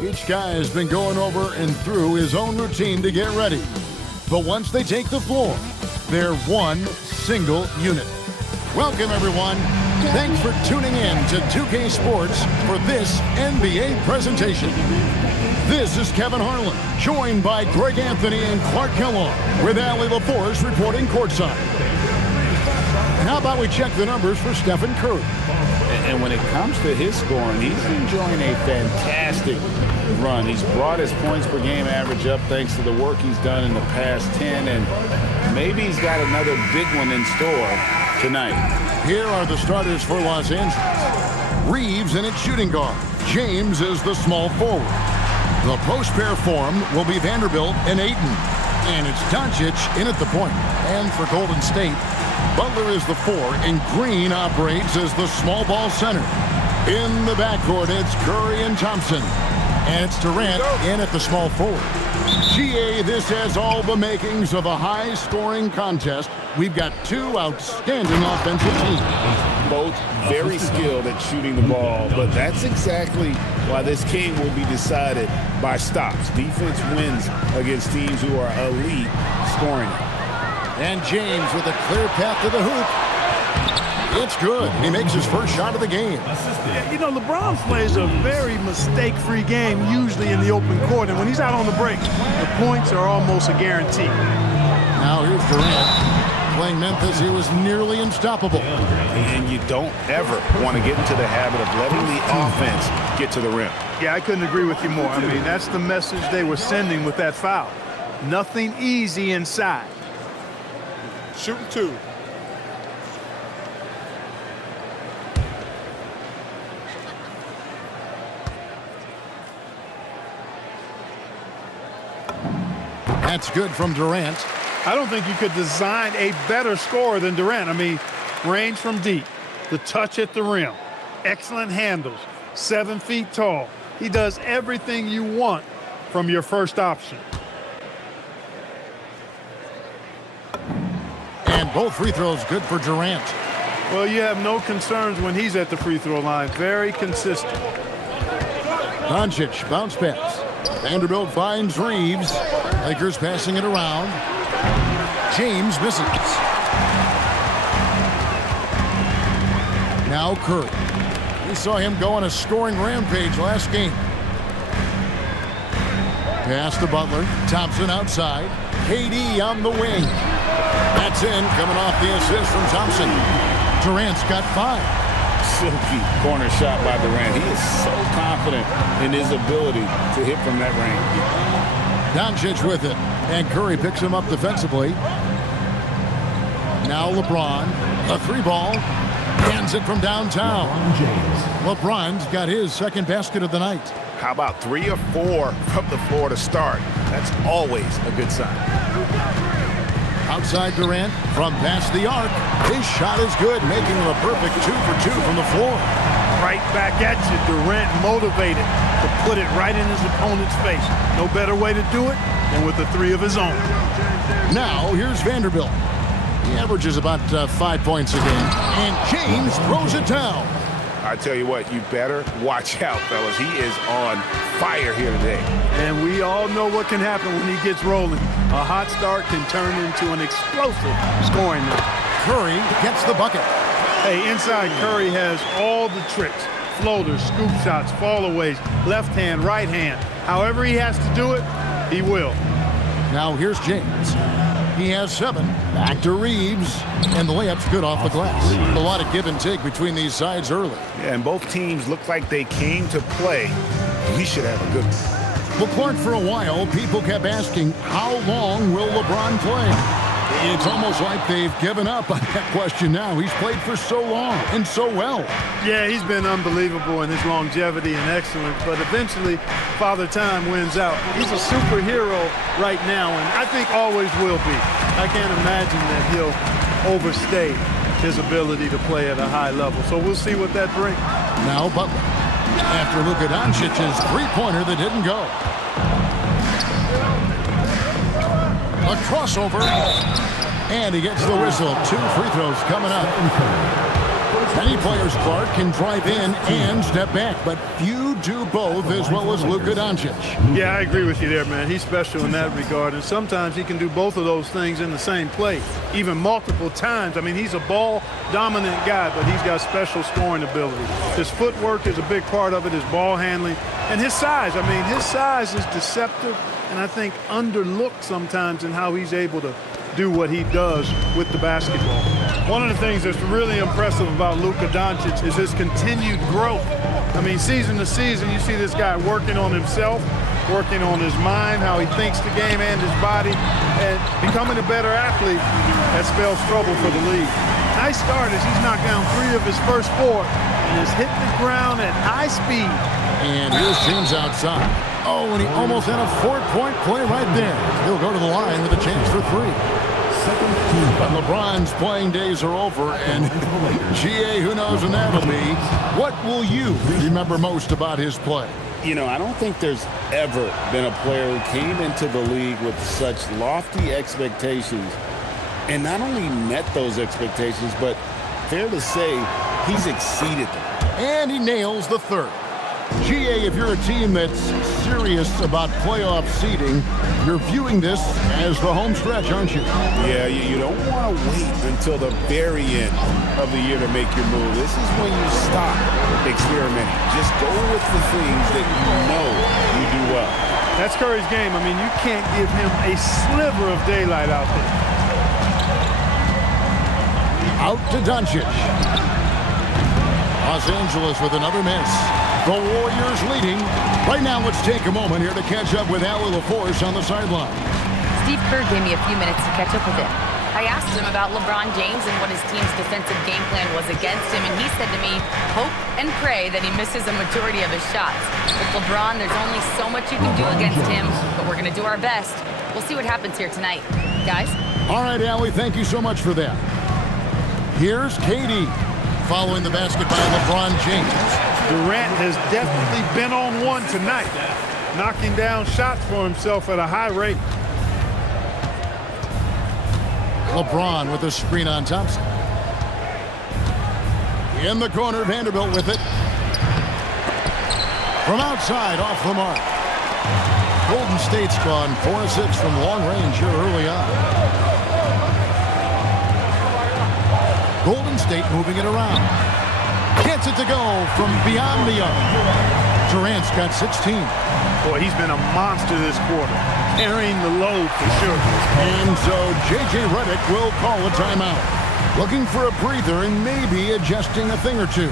Each guy has been going over and through his own routine to get ready. But once they take the floor, they're one single unit. Welcome, everyone. Thanks for tuning in to 2K Sports for this NBA presentation. This is Kevin Harlan, joined by Greg Anthony and Clark Kellogg, with Allie LaForce reporting courtside. And how about we check the numbers for Stephen Curry? And when it comes to his scoring, he's enjoying a fantastic run. He's brought his points per game average up thanks to the work he's done in the past 10, and maybe he's got another big one in store tonight. Here are the starters for Los Angeles. Reeves in its shooting guard. James is the small forward. The post pair form will be Vanderbilt and Ayton. And it's Doncic in at the point. And for Golden State, Butler is the 4, and Green operates as the small ball center. In the backcourt, it's Curry and Thompson. And it's Durant in at the small forward. GA, this has all the makings of a high-scoring contest. We've got two outstanding offensive teams. Both very skilled at shooting the ball, but that's exactly why this game will be decided by stops. Defense wins against teams who are elite scoring. And James with a clear path to the hoop. It's good. He makes his first shot of the game. Yeah, you know, LeBron plays a very mistake-free game, usually in the open court. And when he's out on the break, the points are almost a guarantee. Now here's Durant. Playing Memphis, he was nearly unstoppable. And you don't ever want to get into the habit of letting the offense get to the rim. Yeah, I couldn't agree with you more. I mean, that's the message they were sending with that foul. Nothing easy inside. Shooting two. That's good from Durant. I don't think you could design a better scorer than Durant. I mean, range from deep, the touch at the rim, excellent handles, 7 feet tall. He does everything you want from your first option. And both free throws good for Durant. Well, you have no concerns when he's at the free throw line. Very consistent. Doncic, bounce pass. Vanderbilt finds Reeves. Lakers passing it around. James misses. Now Curry. We saw him go on a scoring rampage last game. Pass to Butler. Thompson outside. KD on the wing. That's in, coming off the assist from Thompson. Durant's got 5. Silky corner shot by Durant. He is so confident in his ability to hit from that range. Doncic with it, and Curry picks him up defensively. Now LeBron, a 3-ball, hands it from downtown. LeBron's got his second basket of the night. How about 3 or 4 from the floor to start? That's always a good sign. Outside Durant, from past the arc. His shot is good, making him a perfect 2 for 2 from the floor. Right back at you. Durant motivated to put it right in his opponent's face. No better way to do it than with a 3 of his own. Now, here's Vanderbilt. He averages about 5 points a game. And James throws it down. I tell you what, you better watch out, fellas. He is on fire here today. And we all know what can happen when he gets rolling. A hot start can turn into an explosive scoring night. Curry gets the bucket. Hey, inside Curry has all the tricks. Floaters, scoop shots, fallaways, left hand, right hand. However he has to do it, he will. Now here's James. He has 7. Back to Reeves. And the layup's good off the glass. A lot of give and take between these sides early. Yeah, and both teams look like they came to play. We should have a good one. Well, Clark, for a while, people kept asking, how long will LeBron play? It's almost like they've given up on that question now. He's played for so long and so well. Yeah, he's been unbelievable in his longevity and excellence, but eventually Father Time wins out. He's a superhero right now, and I think always will be. I can't imagine that he'll overstay his ability to play at a high level. So we'll see what that brings. Now Butler. After Luka Doncic's three-pointer that didn't go. A crossover. And he gets the whistle. 2 free throws coming up. Many players, Clark, can drive in and step back, but few do both as well as Luka Doncic. Yeah, I agree with you there, man. He's special in that regard, and sometimes he can do both of those things in the same play, even multiple times. I mean, he's a ball-dominant guy, but he's got special scoring ability. His footwork is a big part of it, his ball handling, and his size. I mean, his size is deceptive, and I think underlooked sometimes in how he's able to do what he does with the basketball. One of the things that's really impressive about Luka Doncic is his continued growth. I mean, season to season, you see this guy working on himself, working on his mind, how he thinks the game and his body, and becoming a better athlete. That spells trouble for the league. Nice start as he's knocked down 3 of his first 4 and has hit the ground at high speed. And here's James outside. Oh, and he almost had a 4-point play right there. He'll go to the line with a chance for 3. But LeBron's playing days are over, and GA, who knows when that'll be. What will you remember most about his play? You know, I don't think there's ever been a player who came into the league with such lofty expectations and not only met those expectations, but fair to say, he's exceeded them. And he nails the 3rd. GA, if you're a team that's serious about playoff seeding, you're viewing this as the home stretch, aren't you? Yeah, you don't want to wait until the very end of the year to make your move. This is when you stop experimenting. Just go with the things that you know you do well. That's Curry's game. I mean, you can't give him a sliver of daylight out there. Out to Doncic. Los Angeles with another miss. The Warriors leading. Right now, let's take a moment here to catch up with Allie LaForce on the sideline. Steve Kerr gave me a few minutes to catch up with him. I asked him about LeBron James and what his team's defensive game plan was against him, and he said to me, hope and pray that he misses a majority of his shots. With LeBron, there's only so much you can do against him, but we're going to do our best. We'll see what happens here tonight. Guys? All right, Allie, thank you so much for that. Here's KD following the basket by LeBron James. Durant has definitely been on one tonight, knocking down shots for himself at a high rate. LeBron with a screen on Thompson. In the corner, Vanderbilt with it. From outside, off the mark. Golden State's gone 4-6 from long range here early on. Golden State moving it around. Gets it to go from beyond the arc. Durant's got 16. Boy, he's been a monster this quarter, carrying the load for sure. And so J.J. Redick will call a timeout. Looking for a breather and maybe adjusting a thing or two.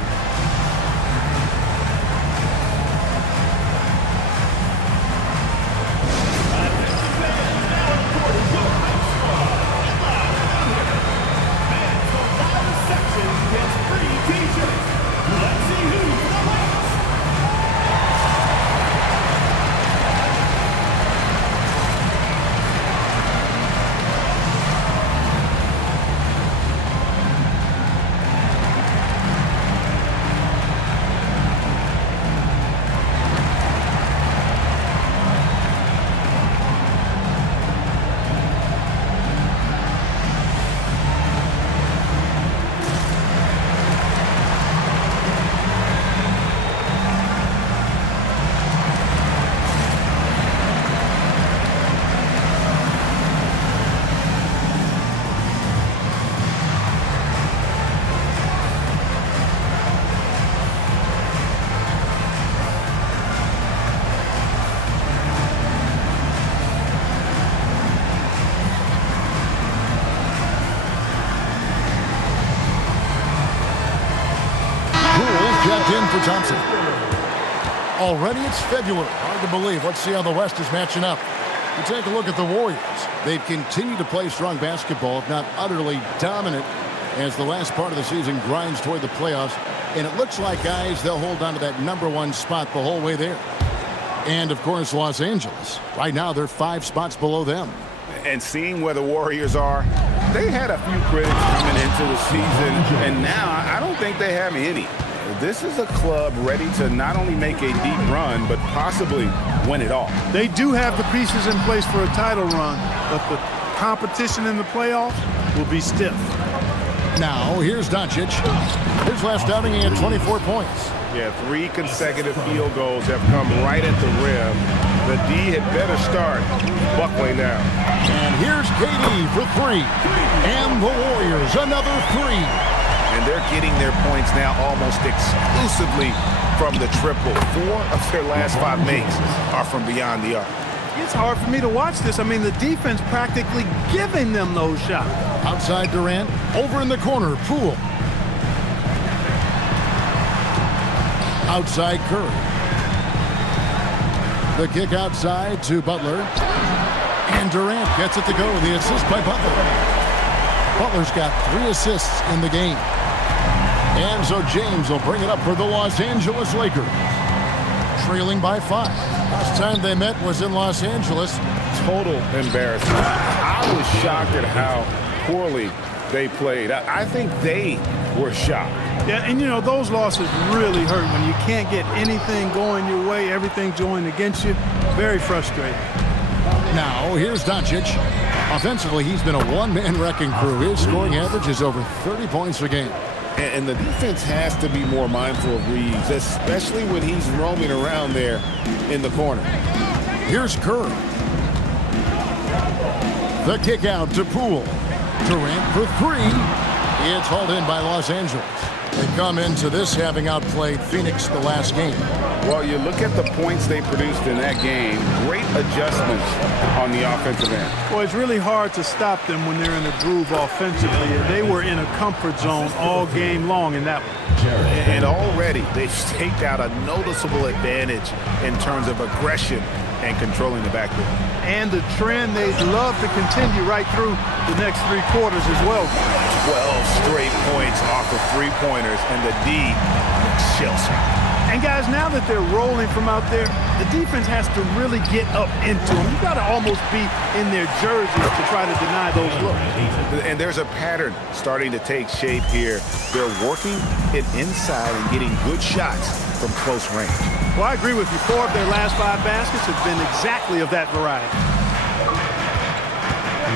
Checked in for Thompson. Already it's February. Hard to believe. Let's see how the West is matching up. You take a look at the Warriors. They've continued to play strong basketball, if not utterly dominant, as the last part of the season grinds toward the playoffs. And it looks like, guys, they'll hold on to that #1 spot the whole way there. And, of course, Los Angeles. Right now, they're 5 spots below them. And seeing where the Warriors are, they had a few critics coming into the season, and now I don't think they have any. This is a club ready to not only make a deep run, but possibly win it all. They do have the pieces in place for a title run, but the competition in the playoffs will be stiff. Now, here's Doncic. His last outing, he had 24 points. Yeah, 3 consecutive field goals have come right at the rim. The D had better start buckling now. And here's KD for 3. And the Warriors, another 3. And they're getting their points now almost exclusively from the triple. 4 of their last 5 makes are from beyond the arc. It's hard for me to watch this. I mean, the defense practically giving them those shots. Outside Durant, over in the corner, Poole. Outside Curry. The kick outside to Butler. And Durant gets it to go. The assist by Butler. Butler's got 3 assists in the game. And so James will bring it up for the Los Angeles Lakers. Trailing by 5. Last time they met was in Los Angeles. Total embarrassment. I was shocked at how poorly they played. I think they were shocked. Yeah, and you know, those losses really hurt when you can't get anything going your way, everything's going against you. Very frustrating. Now, here's Doncic. Offensively, he's been a one-man wrecking crew. His scoring average is over 30 points a game. And the defense has to be more mindful of Reeves, especially when he's roaming around there in the corner. Here's Curry. The kick out to Poole. Durant for 3. It's hauled in by Los Angeles. They come into this having outplayed Phoenix the last game. Well, you look at the points they produced in that game, great adjustments on the offensive end. Well, it's really hard to stop them when they're in a groove offensively, and they were in a comfort zone all game long in that one. And already they've staked out a noticeable advantage in terms of aggression and controlling the backcourt. And the trend they'd love to continue right through the next 3 quarters as well. 12 straight points off of 3-pointers, and the D looks shell-shocked. And guys, now that they're rolling from out there, the defense has to really get up into them. You've got to almost be in their jerseys to try to deny those looks. And there's a pattern starting to take shape here. They're working it inside and getting good shots from close range. Well, I agree with you. 4 of their last 5 baskets have been exactly of that variety.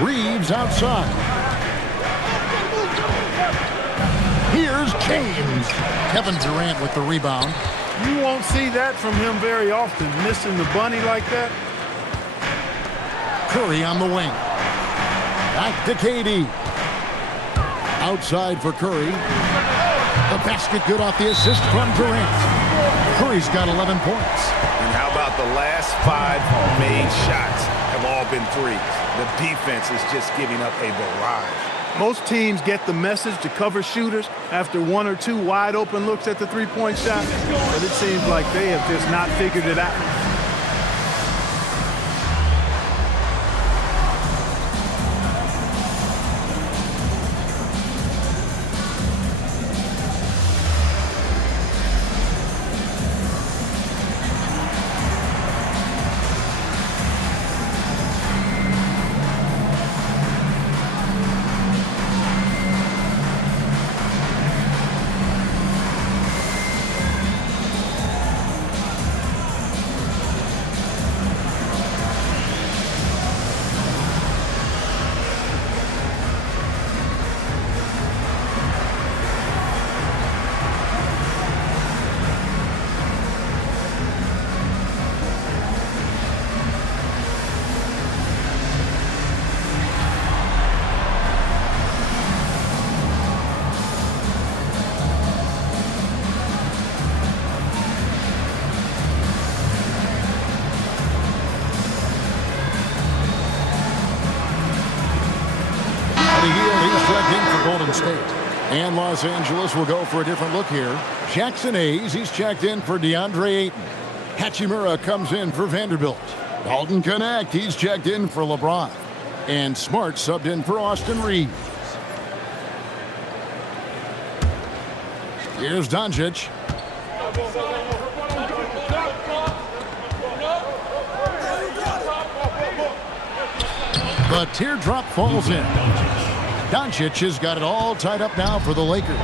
Reeves outside. Here's James. Kevin Durant with the rebound. You won't see that from him very often, missing the bunny like that. Curry on the wing. Back to KD. Outside for Curry. The basket good off the assist from Durant. Curry's got 11 points. And how about the last 5 made shots have all been threes? The defense is just giving up a barrage. Most teams get the message to cover shooters after 1 or 2 wide open looks at the 3-point shot, but it seems like they have just not figured it out. State. And Los Angeles will go for a different look here. Jackson Hayes, he's checked in for DeAndre Ayton. Hachimura comes in for Vanderbilt. Dalton Connect, he's checked in for LeBron. And Smart subbed in for Austin Reeves. Here's Doncic. The teardrop falls in. Doncic has got it all tied up now for the Lakers.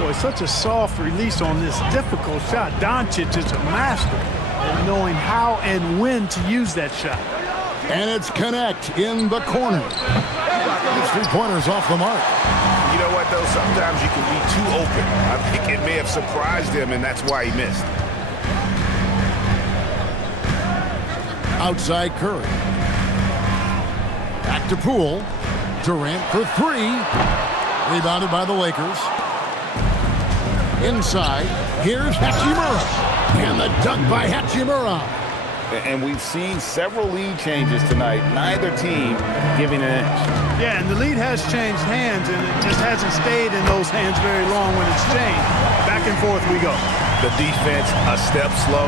Boy, such a soft release on this difficult shot. Doncic is a master at knowing how and when to use that shot. And it's Connect in the corner. His 3-pointers off the mark. You know what? what, though? Sometimes you can be too open. I think it may have surprised him, and that's why he missed. Outside Curry. Back to Poole. Durant for three. Rebounded by the Lakers. Inside, here's Hachimura. And the dunk by Hachimura. And we've seen several lead changes tonight. Neither team giving an inch. Yeah, and the lead has changed hands, and it just hasn't stayed in those hands very long when it's changed. Back and forth we go. The defense a step slow.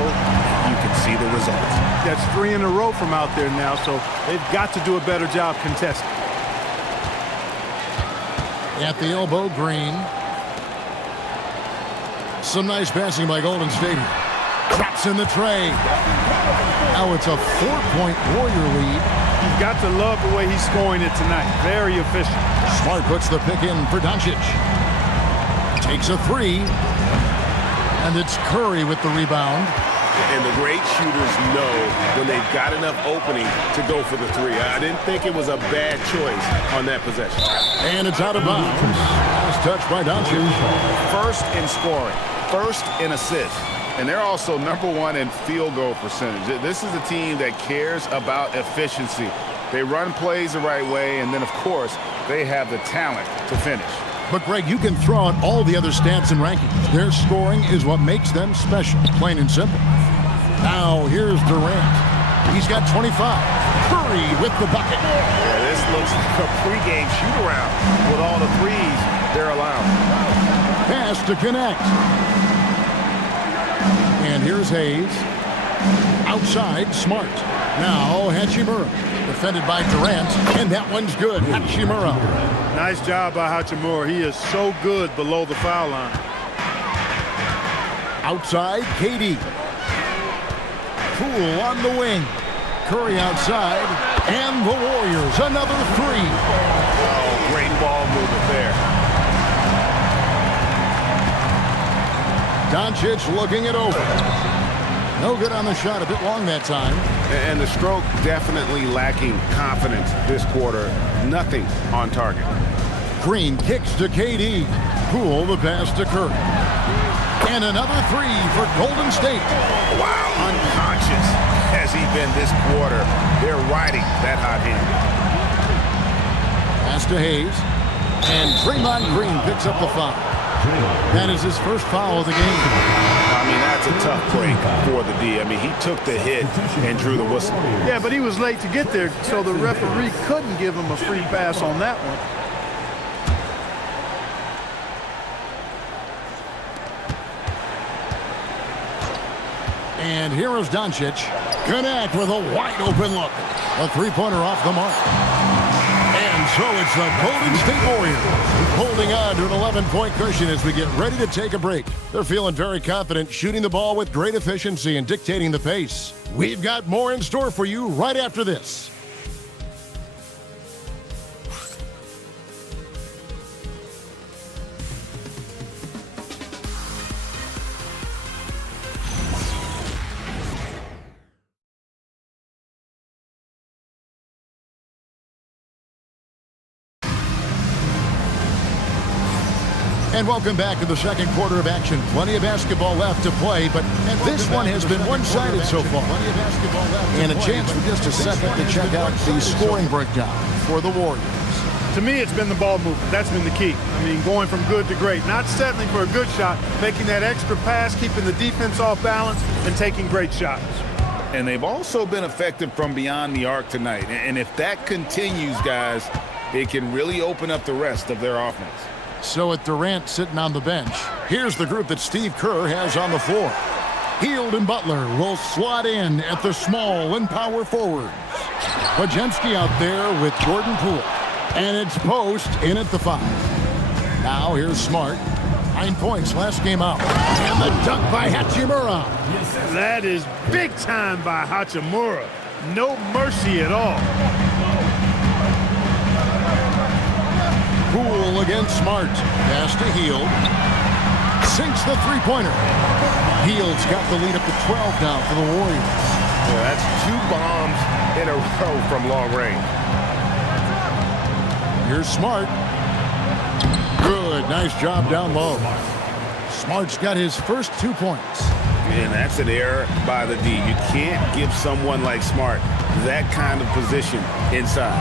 You can see the results. That's 3 in a row from out there now, so they've got to do a better job contesting. At the elbow, Green. Some nice passing by Golden State. Drops in the tray. Now it's a 4-point Warrior lead. You've got to love the way he's scoring it tonight. Very efficient. Smart puts the pick in for Doncic. Takes a three. And it's Curry with the rebound. And the great shooters know when they've got enough opening to go for the three. I didn't think it was a bad choice on that possession. And it's out of bounds. Last touch by Doncic. First in scoring, first in assists. And they're also #1 in field goal percentage. This is a team that cares about efficiency. They run plays the right way, and then, of course, they have the talent to finish. But, Greg, you can throw out all the other stats and rankings. Their scoring is what makes them special, plain and simple. Now, here's Durant. He's got 25. Curry with the bucket. Yeah, this looks like a pregame shoot-around with all the threes they're allowing. Pass to connect. And here's Hayes. Outside, Smart. Now, Hachimura. Defended by Durant, and that one's good. Hachimura. Nice job by Hachimura. He is so good below the foul line. Outside, KD. Poole on the wing. Curry outside, and the Warriors another three. Oh, great ball movement there. Doncic looking it over. No good on the shot, a bit long that time. And the stroke definitely lacking confidence this quarter. Nothing on target. Green kicks to KD. Poole the pass to Curry. And another three for Golden State. Wow, unconscious has he been this quarter. They're riding that hot hand. Pass to Hayes. And Draymond Green picks up the foul. That is his first foul of the game. I mean, that's a tough break for the D. I mean, he took the hit and drew the whistle. Yeah, but he was late to get there, so the referee couldn't give him a free pass on that one. And here is Doncic. Connect with a wide open look. A three-pointer off the mark. And so it's the Golden State Warriors holding on to an 11-point cushion as we get ready to take a break. They're feeling very confident, shooting the ball with great efficiency and dictating the pace. We've got more in store for you right after this. And welcome back to the second quarter of action. Plenty of basketball left to play, but this one has been one-sided so far. And a chance for just a second to check out the scoring breakdown for the Warriors. To me, it's been the ball movement. That's been the key. I mean, going from good to great. Not settling for a good shot, making that extra pass, keeping the defense off balance, and taking great shots. And they've also been effective from beyond the arc tonight. And if that continues, guys, it can really open up the rest of their offense. So with Durant sitting on the bench, here's the group that Steve Kerr has on the floor. Hield and Butler will slot in at the small and power forwards. Podziemski out there with Jordan Poole. And it's Post in at the 5. Now here's Smart. 9 points last game out. And the dunk by Hachimura. That is big time by Hachimura. No mercy at all. Poole against Smart. Pass to Hield. Sinks the three-pointer. Hield's got the lead up to 12 now for the Warriors. Yeah, that's 2 bombs in a row from long range. Here's Smart. Good, nice job down low. Smart's got his first 2 points. And that's an error by the D. You can't give someone like Smart that kind of position inside.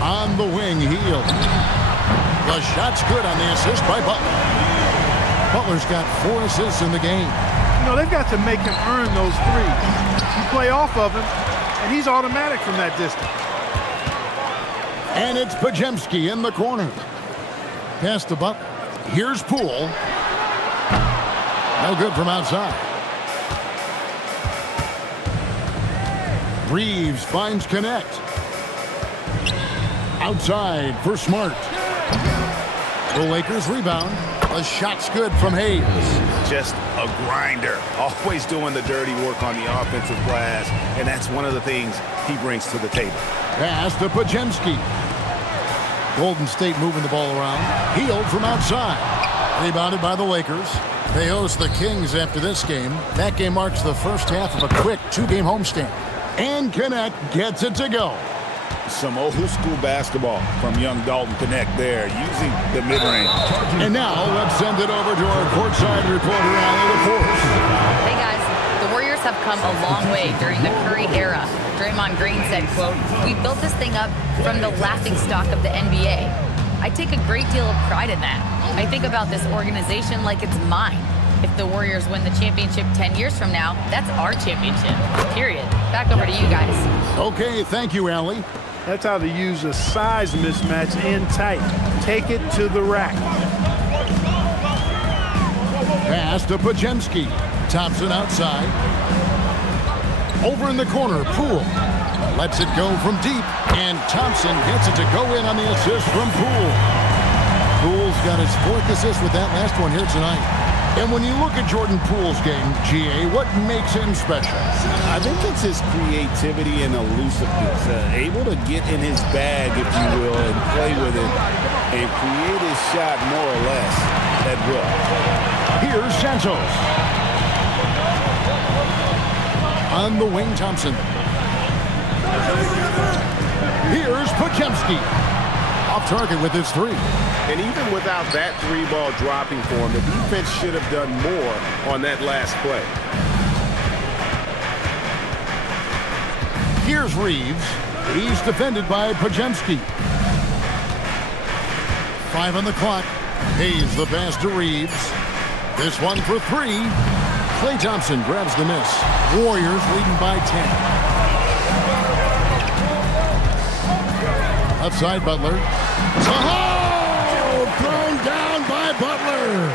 On the wing, Heel. The shot's good on the assist by Butler. Butler's got 4 assists in the game. You know, they've got to make him earn those threes. You play off of him, and he's automatic from that distance. And it's Podziemski in the corner. Pass to Butler. Here's Poole. No good from outside. Reeves finds Connect. Outside for Smart. The Lakers rebound. The shot's good from Hayes. Just a grinder. Always doing the dirty work on the offensive glass. And that's one of the things he brings to the table. Pass to Podziemski. Golden State moving the ball around. Healed from outside. Rebounded by the Lakers. They host the Kings after this game. That game marks the first half of a quick 2-game homestand. And Connect gets it to go. Some old school basketball from young Dalton Connect there, using the mid-range. And now let's send it over to our courtside reporter, Allie LaForce. Hey guys, the Warriors have come a long way during the Curry era. Draymond Green said, quote, "We built this thing up from the laughingstock of the NBA." I take a great deal of pride in that. I think about this organization like it's mine. If the Warriors win the championship 10 years from now, that's our championship, period. Back over to you guys. Okay, thank you, Allie. That's how to use a size mismatch in tight. Take it to the rack. Pass to Podziemski. Thompson outside. Over in the corner, Poole. Lets it go from deep, and Thompson gets it to go in on the assist from Poole. Poole's got his 4th assist with that last one here tonight. And when you look at Jordan Poole's game, GA, what makes him special? I think it's his creativity and elusiveness. Able to get in his bag, if you will, and play with it and create his shot more or less at will. Here's Santos. On the wing, Thompson. Here's Podziemski. Off target with his 3. And even without that 3-ball dropping for him, the defense should have done more on that last play. Here's Reeves. He's defended by Podziemski. 5 on the clock. Hayes the pass to Reeves. This one for 3. Klay Thompson grabs the miss. Warriors leading by 10. Outside Butler. Oh! Thrown down by Butler.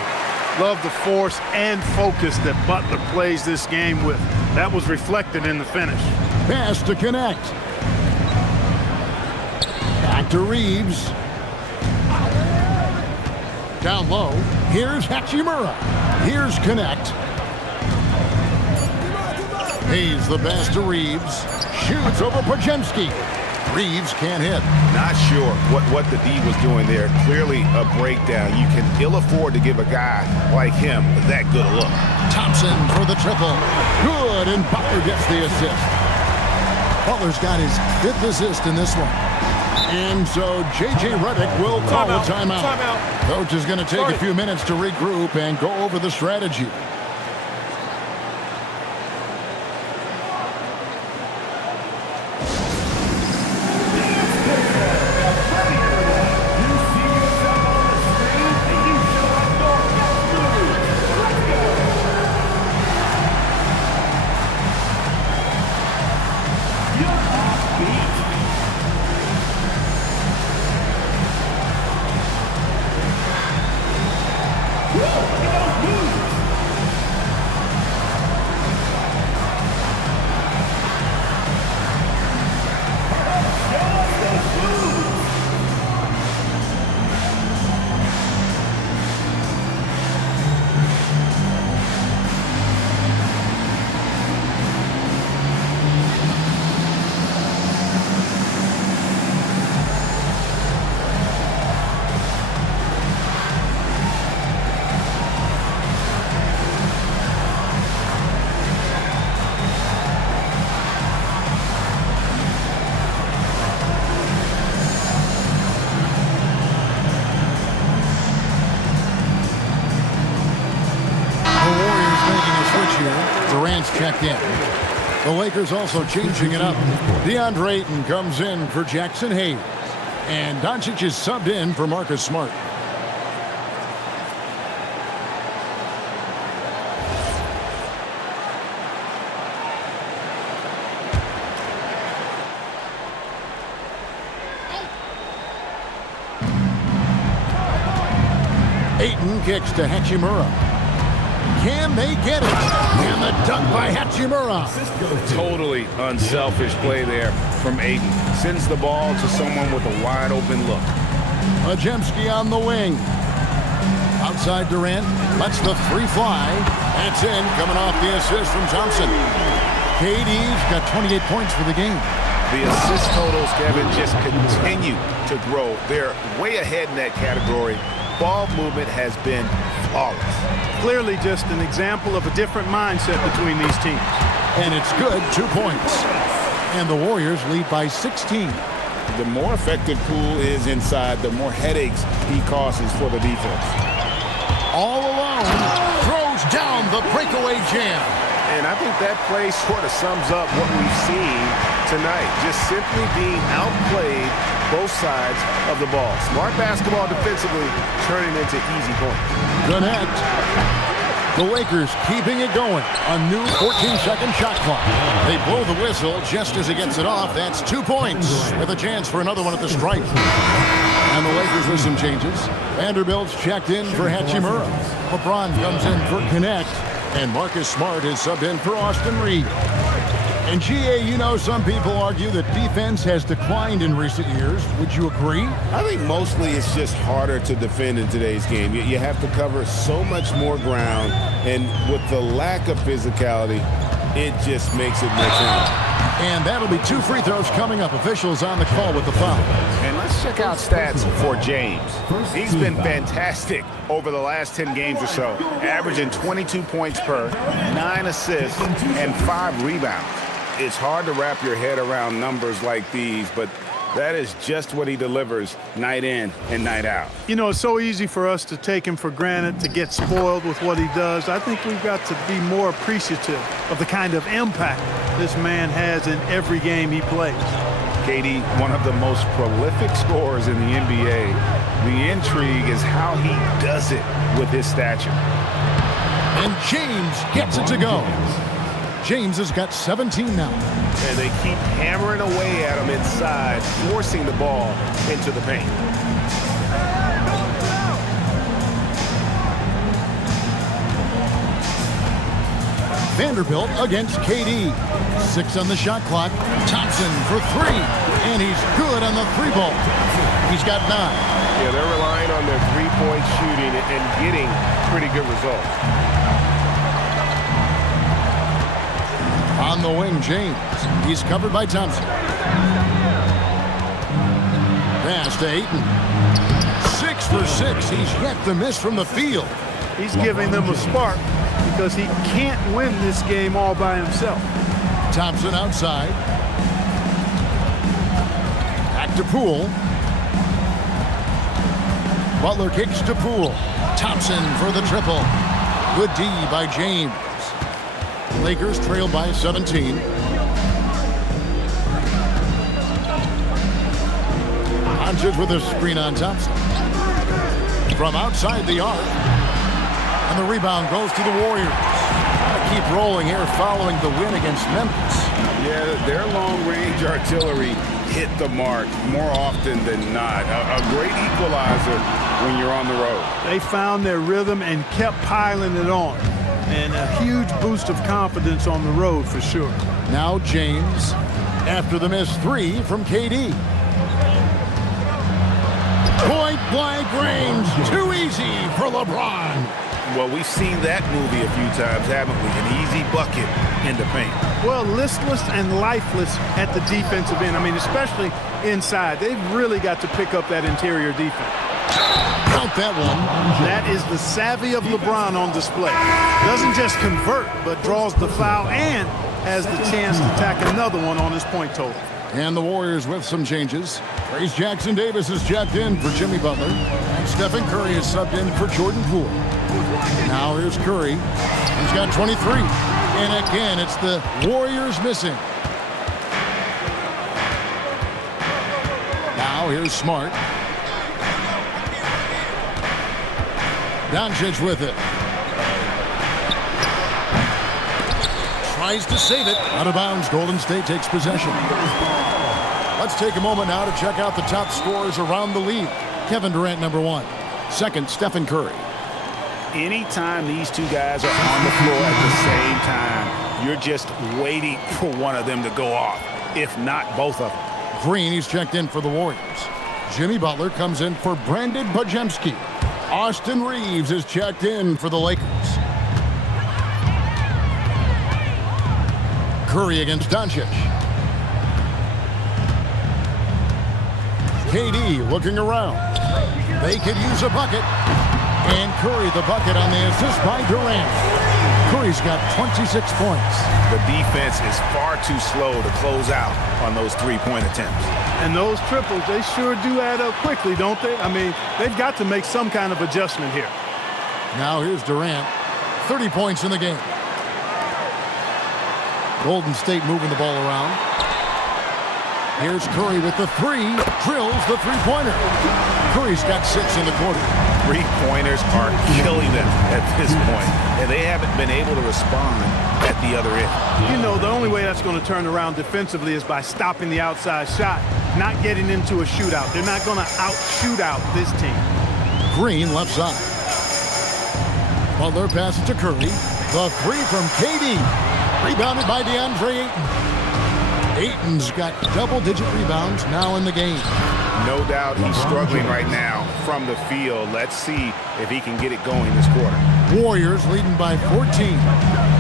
Love the force and focus that Butler plays this game with. That was reflected in the finish. Pass to Connect. Back to Reeves. Down low. Here's Hachimura. Here's Connect. Hayes the pass to Reeves. Shoots over Podziemski. Reeves can't hit. Not sure what the D was doing there. Clearly a breakdown. You can ill afford to give a guy like him that good a look. Thompson for the triple. Good, and Butler gets the assist. Butler's got his 5th assist in this one. And so J.J. Redick will call a timeout. Coach is going to take a few minutes to regroup and go over the strategy. has checked in. The Lakers also changing it up. DeAndre Ayton comes in for Jackson Hayes. And Doncic is subbed in for Marcus Smart. Ayton kicks to Hachimura. Can they get it? And the dunk by Hachimura. Totally unselfish play there from Ayton. Sends the ball to someone with a wide open look. Majemski on the wing. Outside Durant. Lets the three fly. That's in. Coming off the assist from Thompson. KD's got 28 points for the game. The assist totals, Kevin, just continue to grow. They're way ahead in that category. Ball movement has been flawless. Clearly just an example of a different mindset between these teams. And it's good, 2 points. And the Warriors lead by 16. The more effective Poole is inside, the more headaches he causes for the defense. All alone, throws down the breakaway jam. And I think that play sort of sums up what we've seen tonight. Just simply being outplayed both sides of the ball. Smart basketball defensively, turning into easy points. Connect. The Lakers keeping it going. A new 14-second shot clock. They blow the whistle just as he gets it off. That's 2 points with a chance for another one at the stripe. And the Lakers with some changes. Vanderbilt's checked in for Hachimura. LeBron comes in for Connect. And Marcus Smart is subbed in for Austin Reed. And GA, you know, some people argue that defense has declined in recent years. Would you agree? I think mostly it's just harder to defend in today's game. You have to cover so much more ground, and with the lack of physicality, it just makes it more challenging. And that'll be 2 free throws coming up. Officials on the call with the foul. And let's check out stats for James. He's been fantastic over the last 10 games or so, averaging 22 points per, 9 assists, and 5 rebounds. It's hard to wrap your head around numbers like these, but that is just what he delivers night in and night out. You know, it's so easy for us to take him for granted, to get spoiled with what he does. I think we've got to be more appreciative of the kind of impact this man has in every game he plays. KD, one of the most prolific scorers in the NBA. The intrigue is how he does it with his stature. And James gets it to go. James has got 17 now. And they keep hammering away at him inside, forcing the ball into the paint. Vanderbilt against KD. 6 on the shot clock. Thompson for 3. And he's good on the 3 ball. He's got 9. Yeah, they're relying on their three-point shooting and getting pretty good results. On the wing, James. He's covered by Thompson. Pass to Ayton. 6 for 6. He's yet to miss from the field. He's giving them a spark because he can't win this game all by himself. Thompson outside. Back to Poole. Butler kicks to Poole. Thompson for the triple. Good D by James. Lakers trail by 17. Doncic with a screen on Thompson. From outside the arc. And the rebound goes to the Warriors. Keep rolling here following the win against Memphis. Yeah, their long-range artillery hit the mark more often than not. A great equalizer when you're on the road. They found their rhythm and kept piling it on. And a huge boost of confidence on the road for sure. Now James after the missed 3 from KD. Point blank range, too easy for LeBron. Well, we've seen that movie a few times, haven't we? An easy bucket in the paint. Well, listless and lifeless at the defensive end. I mean, especially inside. They've really got to pick up that interior defense. Count that one. That is the savvy of LeBron on display. Doesn't just convert, but draws the foul and has the chance to tack another one on his point total. And the Warriors with some changes. Trace Jackson Davis is checked in for Jimmy Butler. And Stephen Curry is subbed in for Jordan Poole. Now here's Curry. He's got 23. And again, it's the Warriors missing. Now here's Smart. Doncic with it. Tries to save it. Out of bounds. Golden State takes possession. Let's take a moment now to check out the top scorers around the league. Kevin Durant, number 1. Second, Stephen Curry. Anytime these two guys are on the floor at the same time, you're just waiting for one of them to go off, if not both of them. Green, he's checked in for the Warriors. Jimmy Butler comes in for Brandon Bajemski. Austin Reeves is checked in for the Lakers. Curry against Doncic. KD looking around. They could use a bucket. And Curry the bucket on the assist by Durant. Curry's got 26 points. The defense is far too slow to close out on those three-point attempts. And those triples, they sure do add up quickly, don't they? I mean, they've got to make some kind of adjustment here. Now here's Durant. 30 points in the game. Golden State moving the ball around. Here's Curry with the 3. Drills the three-pointer. Curry's got 6 in the quarter. Three-pointers are killing them at this point, and they haven't been able to respond at the other end. You know, the only way that's going to turn around defensively is by stopping the outside shot, not getting into a shootout. They're not going to out-shootout this team. Green left side. Butler passes to Curry. The 3 from KD. Rebounded by DeAndre Ayton. Ayton's got double-digit rebounds now in the game. No doubt he's struggling right now from the field. Let's see if he can get it going this quarter. Warriors leading by 14.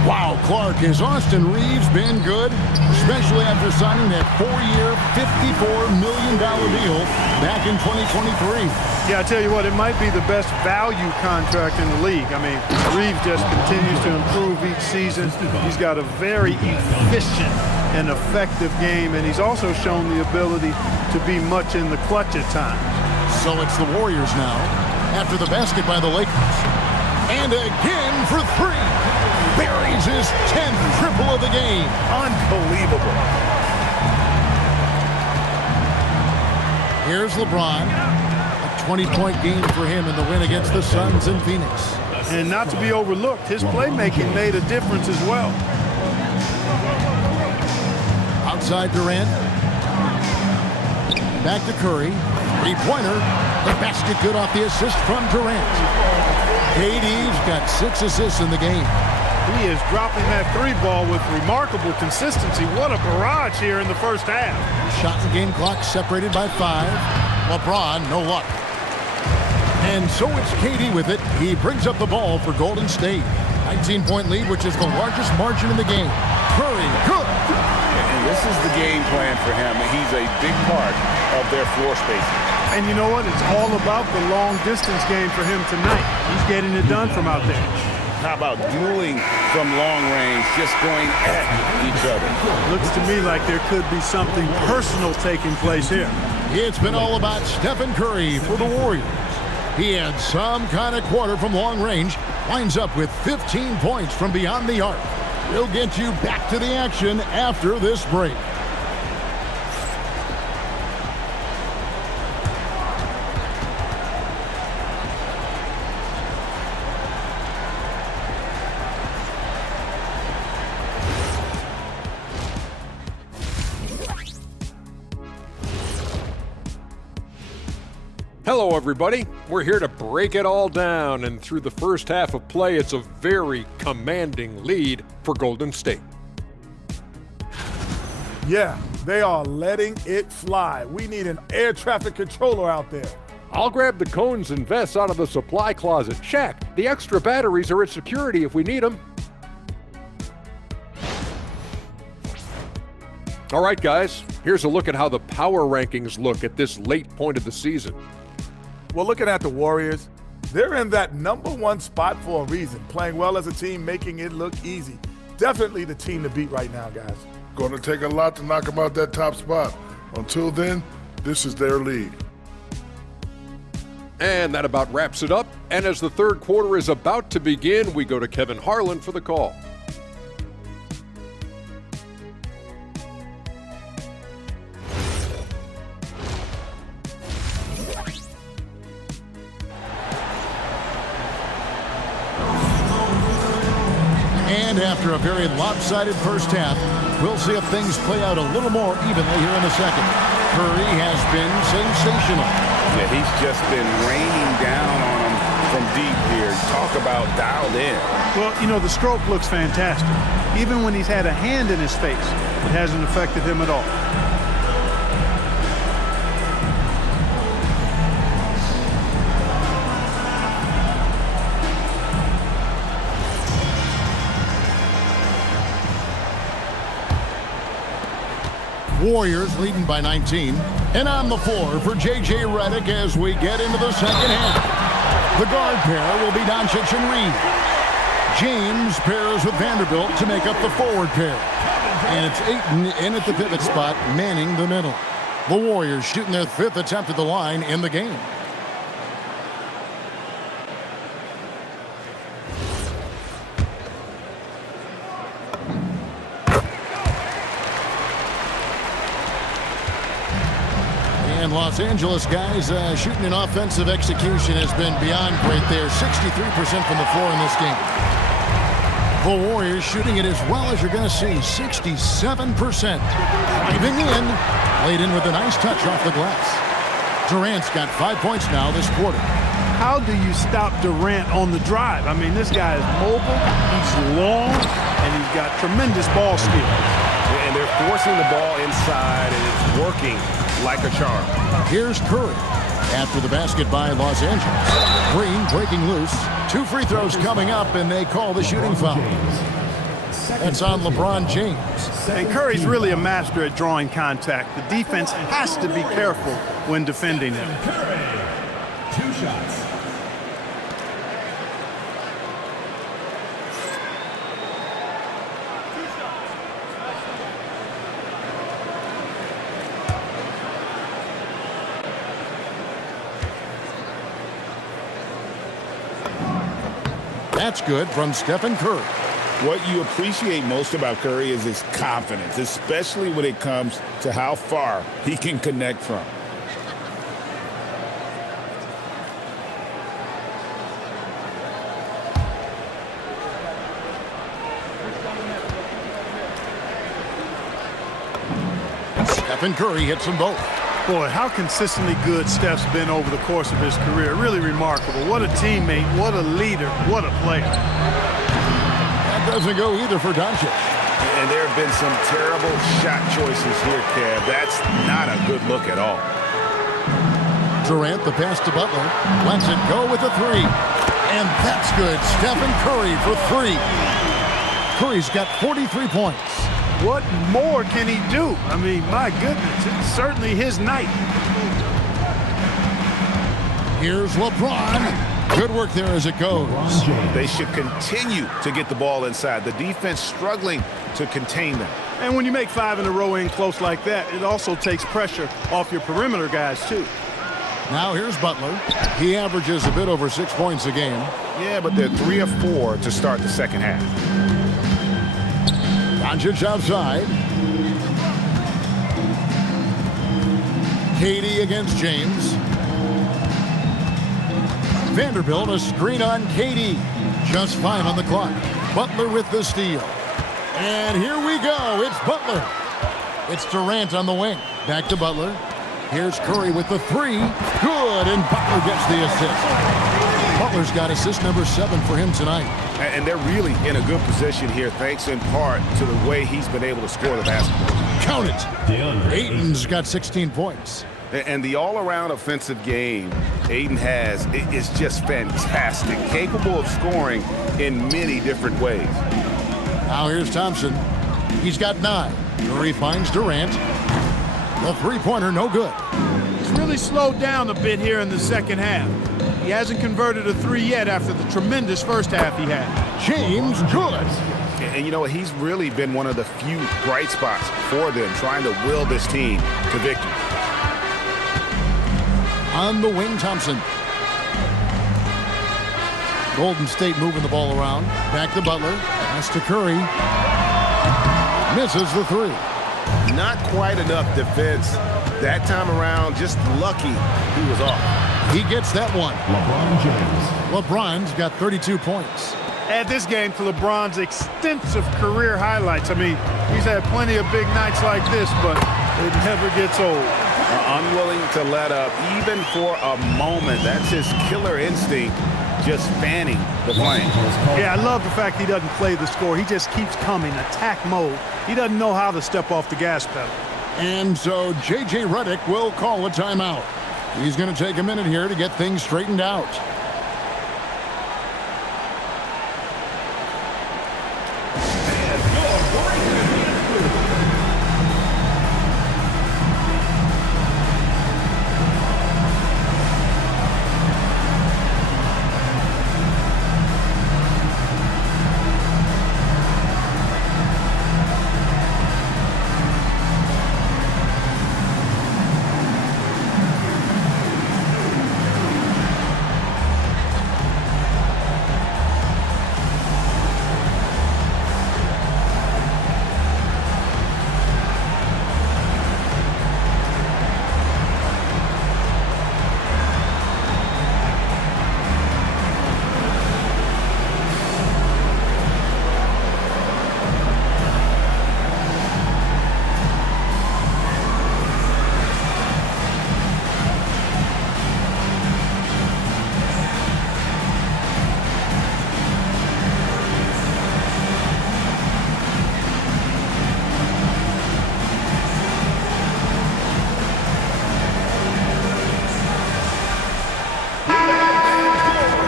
Wow, Clark, has Austin Reeves been good? Especially after signing that 4-year, $54 million deal back in 2023. Yeah, I tell you what, it might be the best value contract in the league. I mean, Reeves just continues to improve each season. He's got a very efficient and effective game, and he's also shown the ability to be much in the clutch at times. So it's the Warriors now, after the basket by the Lakers. And again for 3. Buries his 10th triple of the game. Unbelievable. Here's LeBron. A 20-point game for him in the win against the Suns in Phoenix. And not to be overlooked, his playmaking made a difference as well. Outside Durant. Back to Curry. Three-pointer. The basket good off the assist from Durant. KD's got 6 assists in the game. He is dropping that 3 ball with remarkable consistency. What a barrage here in the first half. Shot and game clock separated by 5. LeBron, no luck. And so it's KD with it. He brings up the ball for Golden State. 19-point lead, which is the largest margin in the game. Curry, good. And this is the game plan for him. He's a big part of their floor spacing. And you know what? It's all about the long-distance game for him tonight. He's getting it done from out there. How about dueling from long range, just going at each other? Looks to me like there could be something personal taking place here. It's been all about Stephen Curry for the Warriors. He had some kind of quarter from long range, winds up with 15 points from beyond the arc. We'll get you back to the action after this break. Hello, everybody. We're here to break it all down, and through the first half of play, it's a very commanding lead for Golden State. Yeah, they are letting it fly. We need an air traffic controller out there. I'll grab the cones and vests out of the supply closet. Shaq, the extra batteries are at security if we need them. All right, guys, here's a look at how the power rankings look at this late point of the season. Well, looking at the Warriors, they're in that #1 spot for a reason, playing well as a team, making it look easy. Definitely the team to beat right now, guys. Going to take a lot to knock them out that top spot. Until then, this is their league. And that about wraps it up. And as the third quarter is about to begin, we go to Kevin Harlan for the call. And after a very lopsided first half, we'll see if things play out a little more evenly here in the second. Curry has been sensational. Yeah, he's just been raining down on him from deep here. Talk about dialed in. Well, you know, the stroke looks fantastic. Even when he's had a hand in his face, it hasn't affected him at all. Warriors leading by 19. And on the floor for J.J. Redick as we get into the second half. The guard pair will be Doncic and Reed. James pairs with Vanderbilt to make up the forward pair. And it's Ayton in at the pivot spot, manning the middle. The Warriors shooting their 5th attempt at the line in the game. And Los Angeles guys shooting in offensive execution has been beyond great there. 63% from the floor in this game. The Warriors shooting it as well as you're going to see. 67%. Driving in. Laid in with a nice touch off the glass. Durant's got 5 points now this quarter. How do you stop Durant on the drive? I mean, this guy is mobile, he's long, and he's got tremendous ball skills. And they're forcing the ball inside, and it's working like a charm. Here's Curry after the basket by Los Angeles. Green breaking loose. 2 free throws coming up, and they call the shooting foul. That's on LeBron James. And Curry's really a master at drawing contact. The defense has to be careful when defending him. Curry, 2 shots. That's good from Stephen Curry. What you appreciate most about Curry is his confidence, especially when it comes to how far he can connect from. Stephen Curry hits them both. Boy, how consistently good Steph's been over the course of his career. Really remarkable. What a teammate, what a leader, what a player. That doesn't go either for Doncic. And there have been some terrible shot choices here, Kev. That's not a good look at all. Durant, the pass to Butler. Lets it go with a 3. And that's good. Stephen Curry for 3. Curry's got 43 points. What more can he do? I mean, my goodness, it's certainly his night. Here's LeBron. Good work there as it goes. They should continue to get the ball inside. The defense struggling to contain them. And when you make 5 in a row in close like that, it also takes pressure off your perimeter guys, too. Now here's Butler. He averages a bit over 6 points a game. Yeah, but they're 3 of 4 to start the second half. Doncic outside. KD against James. Vanderbilt a screen on KD. Just 5 on the clock. Butler with the steal. And here we go. It's Butler. It's Durant on the wing. Back to Butler. Here's Curry with the 3. Good, and Butler gets the assist. Butler's got assist number 7 for him tonight. And they're really in a good position here, thanks in part to the way he's been able to score the basketball. Count it. Ayton's got 16 points. And the all-around offensive game Ayton has is just fantastic, capable of scoring in many different ways. Now here's Thompson. He's got 9. Curry finds Durant. The 3-pointer no good. He's really slowed down a bit here in the second half. He hasn't converted a 3 yet after the tremendous first half he had. James good. And you know, he's really been one of the few bright spots for them, trying to will this team to victory. On the wing, Thompson. Golden State moving the ball around. Back to Butler. Pass to Curry. Misses the 3. Not quite enough defense that time around. Just lucky he was off. He gets that one. LeBron James. LeBron's got 32 points. Add this game to LeBron's extensive career highlights. I mean, he's had plenty of big nights like this, but it never gets old. Unwilling to let up even for a moment. That's his killer instinct, just fanning the flame. Yeah, I love the fact he doesn't play the score. He just keeps coming, attack mode. He doesn't know how to step off the gas pedal. And so J.J. Redick will call a timeout. He's going to take a minute here to get things straightened out.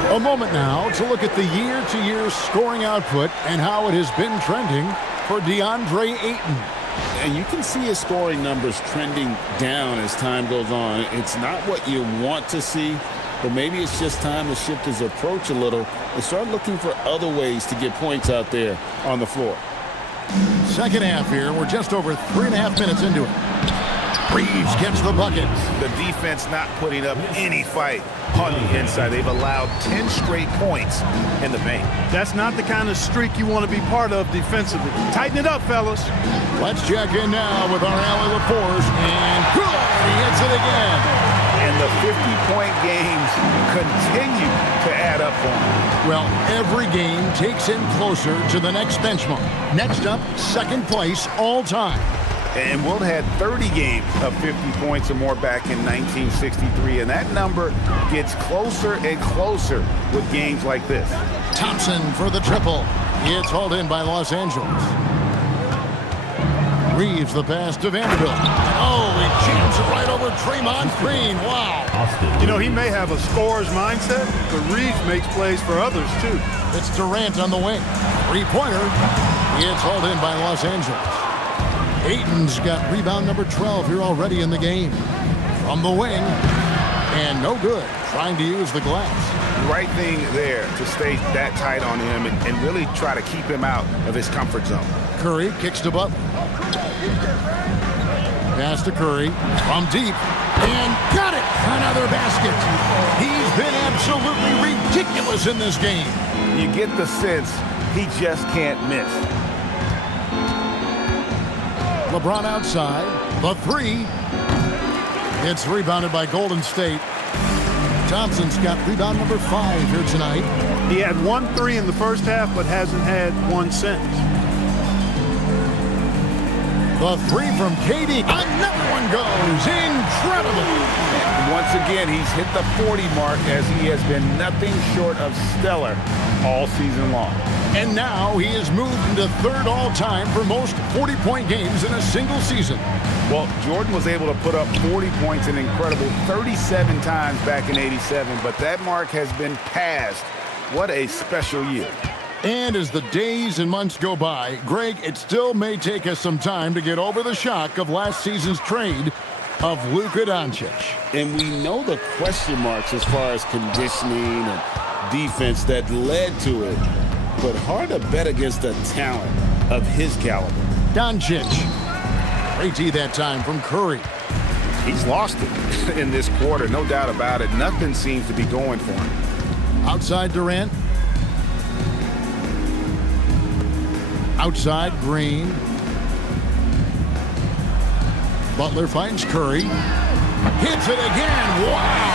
A moment now to look at the year-to-year scoring output and how it has been trending for DeAndre Ayton. And you can see his scoring numbers trending down as time goes on. It's not what you want to see, but maybe it's just time to shift his approach a little and start looking for other ways to get points out there on the floor. Second half here. We're just over 3.5 minutes into it. Reeves gets the bucket. The defense not putting up any fight on the inside. They've allowed 10 straight points in the paint. That's not the kind of streak you want to be part of defensively. Tighten it up, fellas. Let's check in now with our Allie LaForce. And good, he hits it again. And the 50-point games continue to add up for him. Well, every game takes him closer to the next benchmark. Next up, second place all time. And Wilt had 30 games of 50 points or more back in 1963, and that number gets closer and closer with games like this. Thompson for the triple. It's hauled in by Los Angeles. Reeves the pass to Vanderbilt. Oh, he jams it right over Draymond Green. Wow. You know, he may have a scorer's mindset, but Reeves makes plays for others, too. It's Durant on the wing. Three-pointer. It's hauled in by Los Angeles. Ayton's got rebound number 12 here already in the game. From the wing, and no good, trying to use the glass. Right thing there to stay that tight on him and really try to keep him out of his comfort zone. Curry kicks to Butler. Pass to Curry from deep, and got it for another basket. He's been absolutely ridiculous in this game. You get the sense he just can't miss. LeBron outside, the three. It's rebounded by Golden State. Thompson's got rebound number 5 here tonight. He had 1 3 in the first half, but hasn't had one since. The three from KD. Another one goes. Incredible. Once again, he's hit the 40 mark as he has been nothing short of stellar all season long. And now he has moved into third all-time for most 40-point games in a single season. Well, Jordan was able to put up 40 points an incredible 37 times back in '87, but that mark has been passed. What a special year. And as the days and months go by, Greg, it still may take us some time to get over the shock of last season's trade of Luka Doncic. And we know the question marks as far as conditioning and defense that led to it, but hard to bet against a talent of his caliber. Doncic. Great D that time from Curry. He's lost it in this quarter, no doubt about it. Nothing seems to be going for him. Outside Durant. Outside Green. Butler finds Curry. Hits it again. Wow.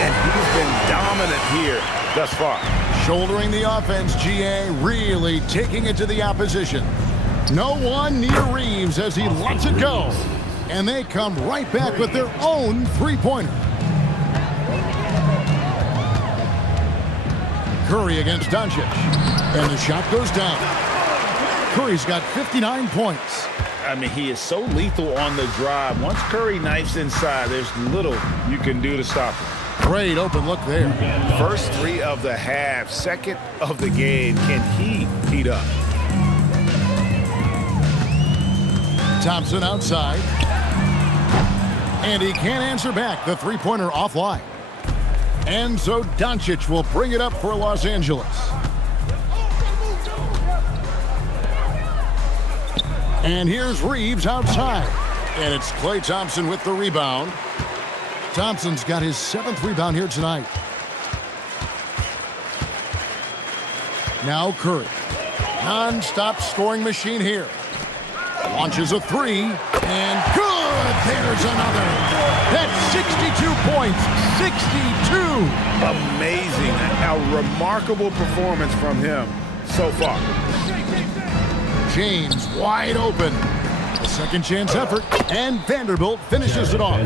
And he's been dominant here thus far. Shouldering the offense, GA really taking it to the opposition. No one near Reeves as he lets it go. And they come right back with their own three-pointer. Curry against Doncic. And the shot goes down. Curry's got 59 points. I mean, he is so lethal on the drive. Once Curry knifes inside, there's little you can do to stop him. Great open look there. First three of the half, second of the game. Can he heat up? Thompson outside. And he can't answer back. The three-pointer offline. And so Doncic will bring it up for Los Angeles. And here's Reeves outside. And it's Klay Thompson with the rebound. Thompson's got his 7th rebound here tonight. Now Curry. Non-stop scoring machine here. Launches a three. And good! There's another. That's 62 points. 62! Amazing. A remarkable performance from him so far. James wide open. A second chance effort. And Vanderbilt finishes it off.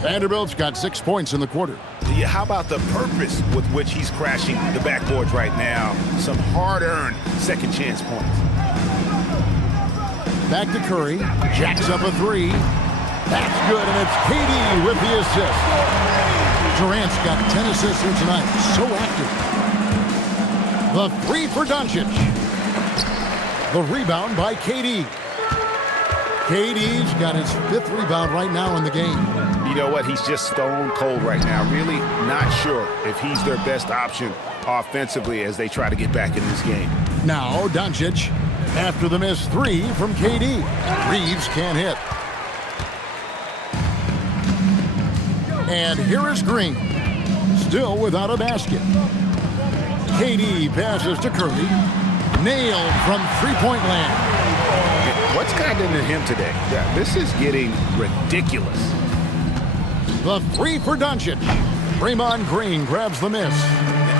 Vanderbilt's got 6 points in the quarter. Yeah, how about the purpose with which he's crashing the backboards right now? Some hard-earned second chance points. Back to Curry. Jacks up a three. That's good, and it's KD with the assist. Durant's got 10 assists here tonight. So active. The three for Doncic. The rebound by KD. KD's got his 5th rebound right now in the game. You know what? He's just stone cold right now. Really not sure if he's their best option offensively as they try to get back in this game. Now Doncic after the missed three from KD. Reeves can't hit. And here is Green. Still without a basket. KD passes to Curry. Nailed from three-point land. What's gotten into him today? Yeah, this is getting ridiculous. The three for Doncic. Draymond Green grabs the miss.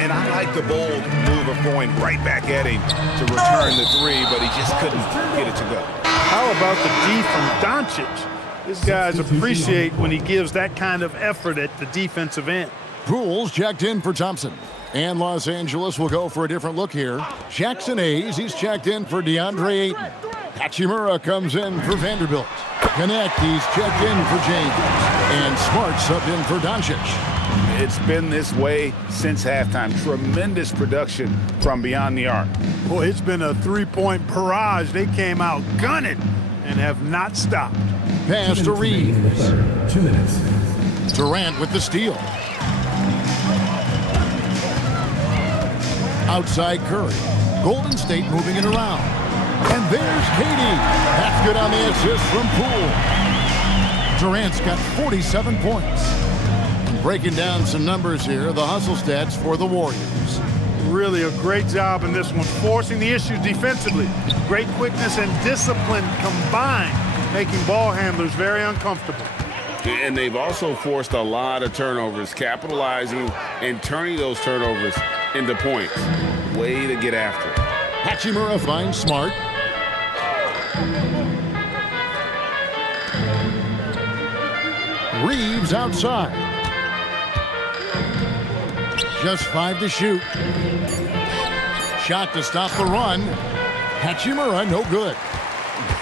And I like the bold move of going right back at him to return the three, but he just couldn't get it to go. How about the D from Doncic? These guys appreciate when he gives that kind of effort at the defensive end. Poole's checked in for Thompson. And Los Angeles will go for a different look here. Jackson Hayes, he's checked in for DeAndre Ayton. Hachimura comes in for Vanderbilt. Connect, he's checked in for James. And Smart subbed in for Doncic. It's been this way since halftime. Tremendous production from beyond the arc. Boy, it's been a three-point barrage. They came out gunning and have not stopped. Pass to Reeves. 2 minutes. Durant with the steal. Outside Curry. Golden State moving it around. And there's KD. That's good on the assist from Poole. Durant's got 47 points. And breaking down some numbers here, the hustle stats for the Warriors. Really a great job in this one, forcing the issue defensively. Great quickness and discipline combined, making ball handlers very uncomfortable. And they've also forced a lot of turnovers, capitalizing and turning those turnovers into points. Way to get after it. Hachimura finds Smart. Reeves outside. Just 5 to shoot. Shot to stop the run. Hachimura, no good.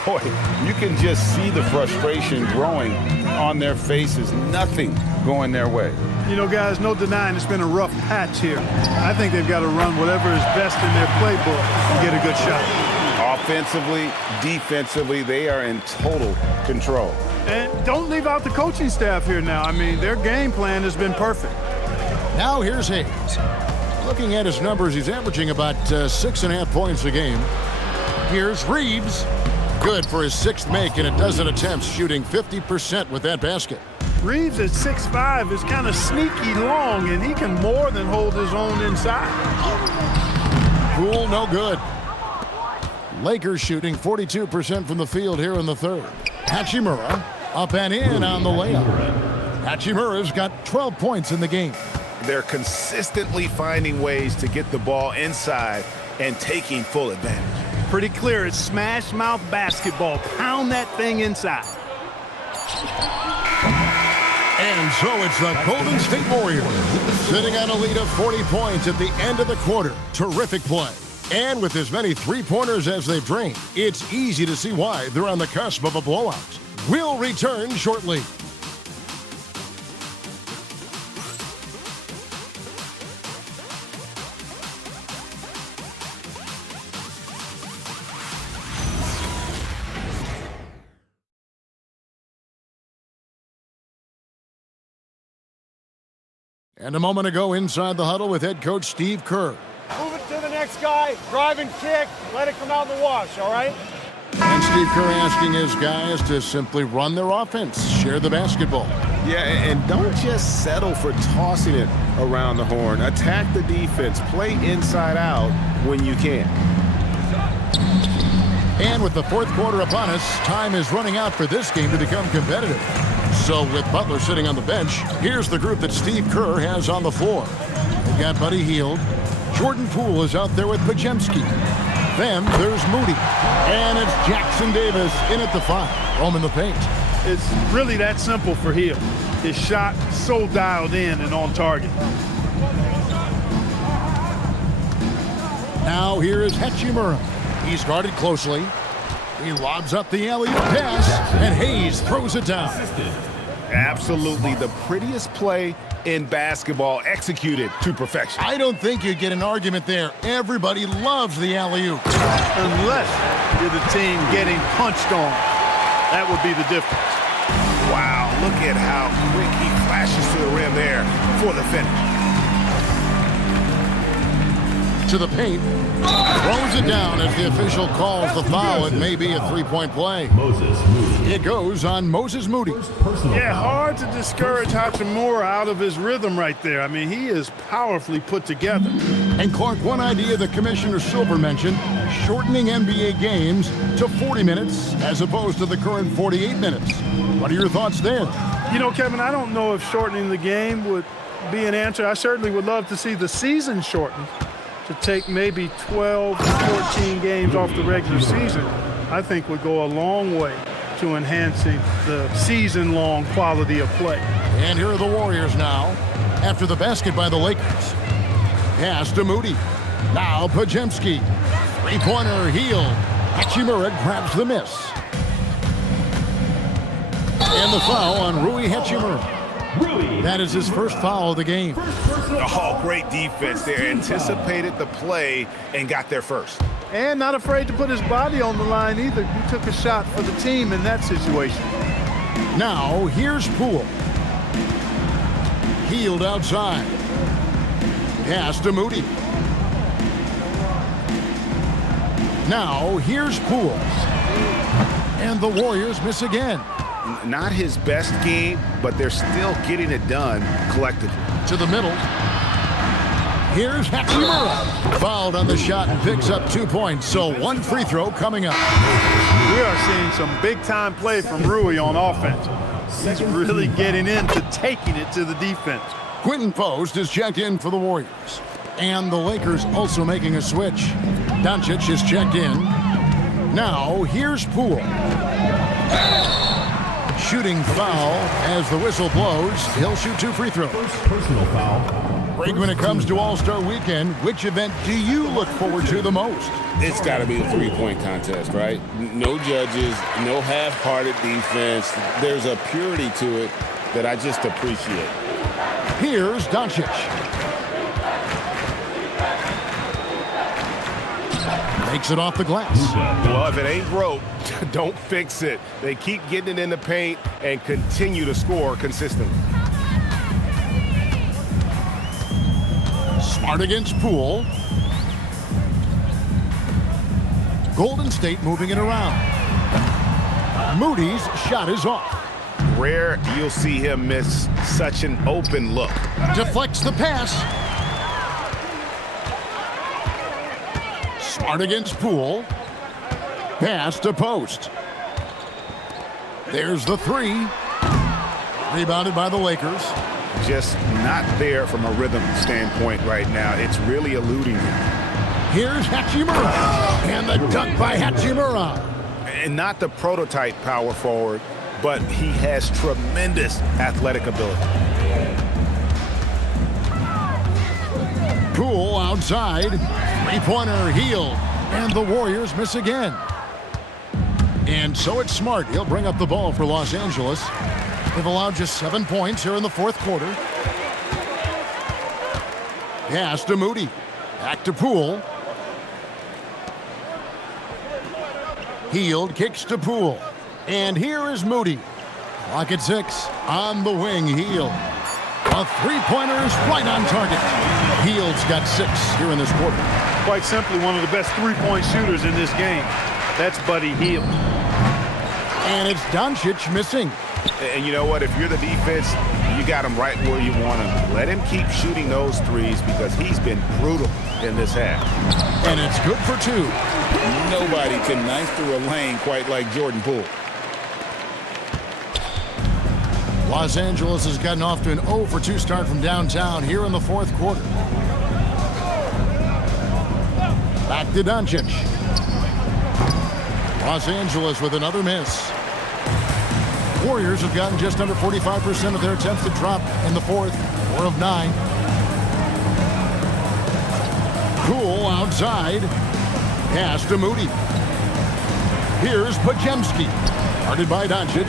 Boy, you can just see the frustration growing on their faces. Nothing going their way. You know, guys, no denying it's been a rough patch here. I think they've got to run whatever is best in their playbook and get a good shot. Offensively, defensively, they are in total control. And don't leave out the coaching staff here now. I mean, their game plan has been perfect. Now here's Hayes. Looking at his numbers, he's averaging about 6.5 points a game. Here's Reeves. Good for his 6th make and a dozen attempts, shooting 50% with that basket. Reeves at 6'5" is kind of sneaky long, and he can more than hold his own inside. Poole, no good. Lakers shooting 42% from the field here in the 3rd. Hachimura up and in on the layup. Hachimura's got 12 points in the game. They're consistently finding ways to get the ball inside and taking full advantage. Pretty clear. It's smash mouth basketball. Pound that thing inside. And so it's the Golden State Warriors sitting on a lead of 40 points at the end of the quarter. Terrific play. And with as many three-pointers as they've drained, it's easy to see why they're on the cusp of a blowout. We'll return shortly. And a moment ago inside the huddle with head coach Steve Kerr. Move it to the next guy, drive and kick, let it come out in the wash, all right? And Steve Kerr asking his guys to simply run their offense, share the basketball. Yeah, and don't just settle for tossing it around the horn. Attack the defense, play inside out when you can. And with the fourth quarter upon us, time is running out for this game to become competitive. So with Butler sitting on the bench, here's the group that Steve Kerr has on the floor. They've got Buddy Hield. Jordan Poole is out there with Pajemski. Then there's Moody. And it's Jackson Davis in at the 5, roaming the paint. It's really that simple for Hield. His shot so dialed in and on target. Now here is Hachimura. He's guarded closely. He lobs up the alley pass, and Hayes throws it down. Absolutely the prettiest play in basketball, executed to perfection. I don't think you get an argument there. Everybody loves the alley-oop. Unless you're the team getting punched on. That would be the difference. Wow, look at how quick he flashes to the rim there for the finish. To the paint, throws it down as the official calls the foul. It may be a three-point play. It goes on Moses Moody. Yeah, hard to discourage Hachimura out of his rhythm right there. I mean, he is powerfully put together. And Clark, one idea that Commissioner Silver mentioned, shortening NBA games to 40 minutes as opposed to the current 48 minutes. What are your thoughts there? You know, Kevin, I don't know if shortening the game would be an answer. I certainly would love to see the season shortened, to take maybe 12, 14 games off the regular season. I think would go a long way to enhancing the season-long quality of play. And here are the Warriors now, after the basket by the Lakers. Pass to Moody. Now Pajemski. Three-pointer Hield. Hachimura grabs the miss. And the foul on Rui Hachimura. That is his first foul of the game. Oh, great defense there. Anticipated the play and got there first. And not afraid to put his body on the line either. He took a shot for the team in that situation. Now, here's Poole. Hield outside. Pass to Moody. Now, here's Poole. And the Warriors miss again. Not his best game, but they're still getting it done collectively. To the middle. Here's Hachimura. Fouled on the shot and picks up 2 points. So one free throw coming up. We are seeing some big-time play from Rui on offense. He's really getting into taking it to the defense. Quentin Post is checked in for the Warriors. And the Lakers also making a switch. Doncic is checked in. Now, here's Poole. Shooting foul as the whistle blows. He'll shoot 2 free throws. Personal foul. Greg, when it comes to All-Star Weekend, which event do you look forward to the most? It's got to be the three-point contest, right? No judges, no half-hearted defense. There's a purity to it that I just appreciate. Here's Doncic. Makes it off the glass. Well, if it ain't broke, don't fix it. They keep getting it in the paint and continue to score consistently. Smart against Poole. Golden State moving it around. Moody's shot is off. Rare you'll see him miss such an open look. Deflects the pass. Smart against Poole. Pass to Post. There's the 3. Rebounded by the Lakers. just not there from a rhythm standpoint right now. It's really eluding him. Here's Hachimura, and the dunk by Hachimura. And not the prototype power forward, but he has tremendous athletic ability. Poole outside, three-pointer Hield, and the Warriors miss again. And so it's Smart. He'll bring up the ball for Los Angeles. They've allowed just 7 points here in the fourth quarter. Pass to Moody. Back to Poole. Hield kicks to Poole. And here is Moody. Clock at 6. On the wing, Hield. A three-pointer is right on target. Hield's got 6 here in this quarter. Quite simply, one of the best three-point shooters in this game. That's Buddy Hield. And it's Doncic missing. And you know what? If you're the defense, you got him right where you want him. Let him keep shooting those threes because he's been brutal in this half. And it's good for 2. Nobody can knife through a lane quite like Jordan Poole. Los Angeles has gotten off to an 0 for 2 start from downtown here in the fourth quarter. Back to Doncic. Los Angeles with another miss. Warriors have gotten just under 45% of their attempts to drop in the fourth. 4 of 9. Poole outside. Pass to Moody. Here's Podziemski. Guarded by Doncic.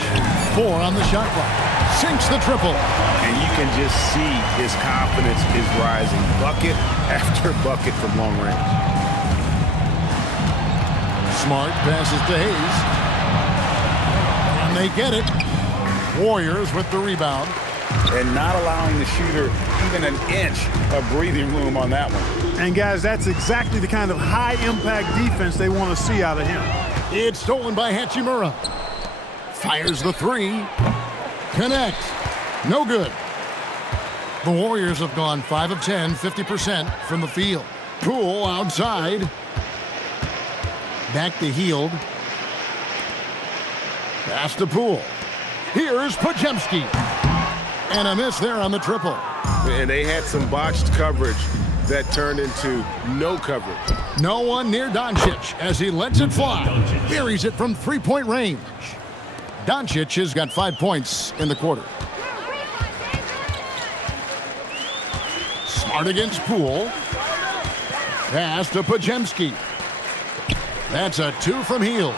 4 on the shot clock. Sinks the triple. And you can just see his confidence is rising. Bucket after bucket from long range. Smart passes to Hayes. And they get it. Warriors with the rebound. And not allowing the shooter even an inch of breathing room on that one. And guys, that's exactly the kind of high-impact defense they want to see out of him. It's stolen by Hachimura. Fires the 3. Connect. No good. The Warriors have gone 5 of 10, 50% from the field. Poole outside. Back to Hield. Pass to Poole. Here's Podziemski. And a miss there on the triple. And they had some botched coverage that turned into no coverage. No one near Doncic as he lets it fly. Buries it from three-point range. Doncic has got 5 points in the quarter. Smart against Poole. Pass to Podziemski. That's a 2 from Hield.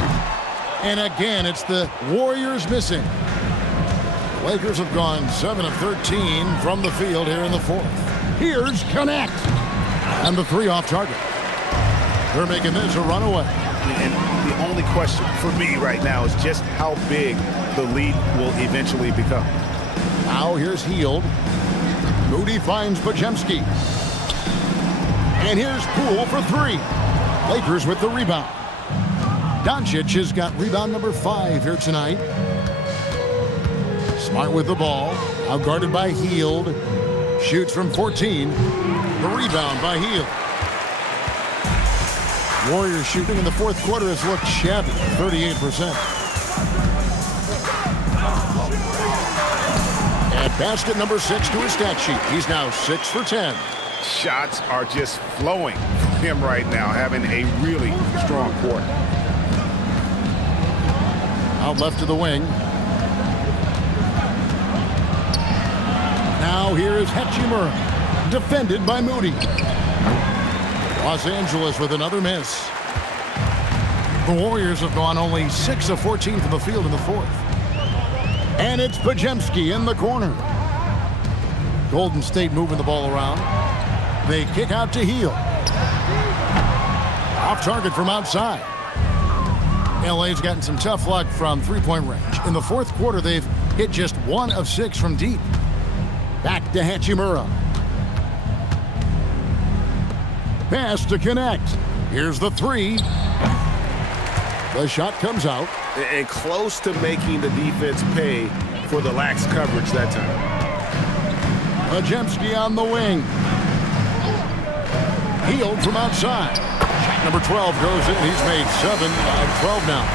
And again, it's the Warriors missing. The Lakers have gone 7 of 13 from the field here in the fourth. Here's Connect. And the 3 off target. They're making this a runaway. And the only question for me right now is just how big the lead will eventually become. Now here's Hield. Moody finds Podziemski. And here's Poole for 3. Lakers with the rebound. Doncic has got rebound number 5 here tonight. Smart with the ball. Out guarded by Hield. Shoots from 14. The rebound by Hield. Warriors shooting in the fourth quarter has looked shabby, 38%. And basket number 6 to his stat sheet. He's now 6 for 10. Shots are just flowing from him right now, having a really strong quarter. Out left to the wing. Now here is Hachimura, defended by Moody. Los Angeles with another miss. The Warriors have gone only 6 of 14 from the field in the fourth. And it's Podziemski in the corner. Golden State moving the ball around. They kick out to Hield. Off target from outside. LA's gotten some tough luck from three-point range. In the fourth quarter, they've hit just 1 of 6 from deep. Back to Hachimura. Pass to Connect. Here's the 3. The shot comes out. And close to making the defense pay for the lax coverage that time. Podziemski on the wing. Hield from outside. Shot number 12 goes in. He's made 7 out of 12 now.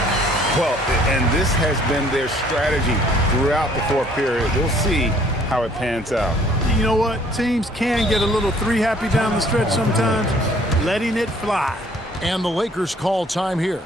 Well, and this has been their strategy throughout the fourth period. We'll see how it pans out. You know what? Teams can get a little three happy down the stretch sometimes, letting it fly. And the Lakers call time here.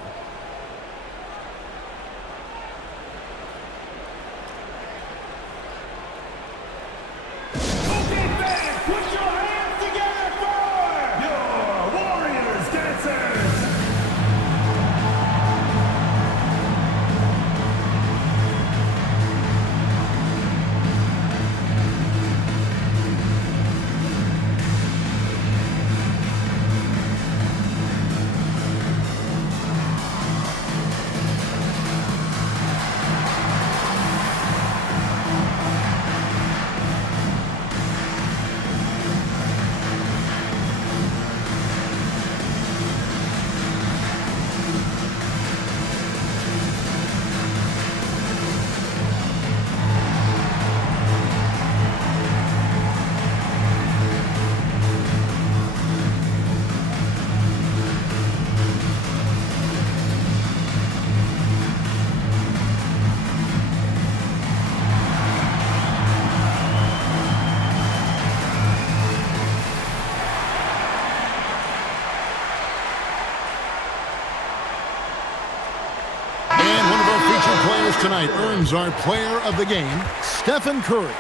Tonight earns our player of the game, Stephen Curry.